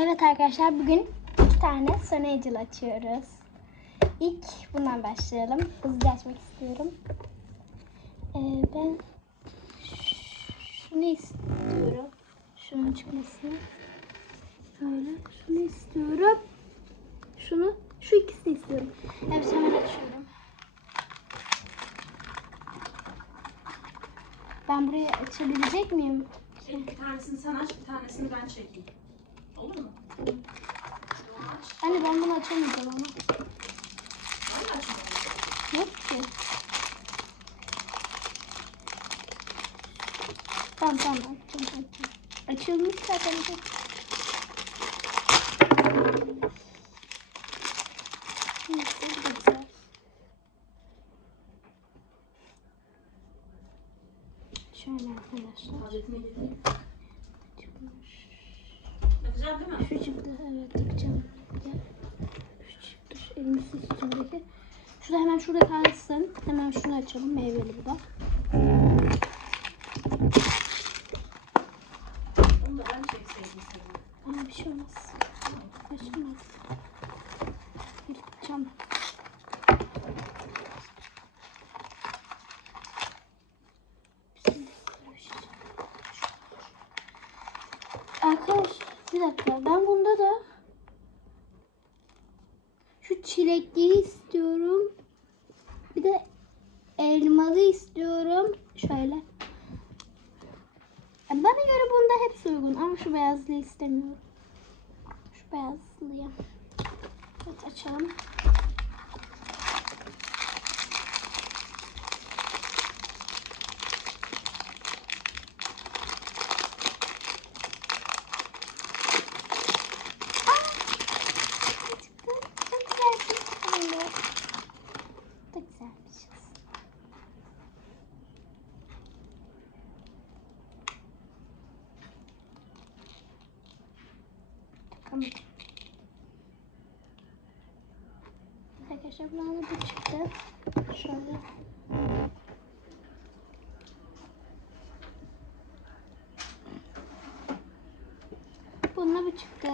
Evet arkadaşlar bugün iki tane Sonagel açıyoruz. İlk bundan başlayalım. Hızlıca açmak istiyorum. Ee, ben şunu istiyorum. Şunun çıkmasını. Böyle şunu istiyorum. Şunu, şu ikisini istiyorum. Evet hemen açıyorum. Ben burayı açabilecek miyim? Bir tanesini sen aç, bir tanesini ben çekeyim. Olur mu? Anne ben bunu açamayacağım ama. Vallahi açmadım. Yok ki. Tamam tamam açacağım. Açılmış zaten. Şöyle arkadaşlar. Tabletine getireyim. Yapacağım değil mi? Şu çıktı evet. Gel. Şu çıktı şu elimi üstündeki. Şurada hemen şurada kalsın. Hemen şunu açalım meyveli bu da. Onu da ben çekseydim senin. Aa bir şey olmaz. Açılmaz. Cam. Arkadaş bir dakika ben bunda da şu çilekliyi istiyorum. Bir de elmalı istiyorum. Şöyle. Bana göre bunda hepsi uygun ama şu beyazlıyı istemiyorum. Şu beyazlıyı. Evet açalım. Aa! Çıktı. Çok güzel çıktı. Çok güzelmiş. Tamam. Arkadaşlar buradan da çıktı. Şöyle. Bununla bu çıktı.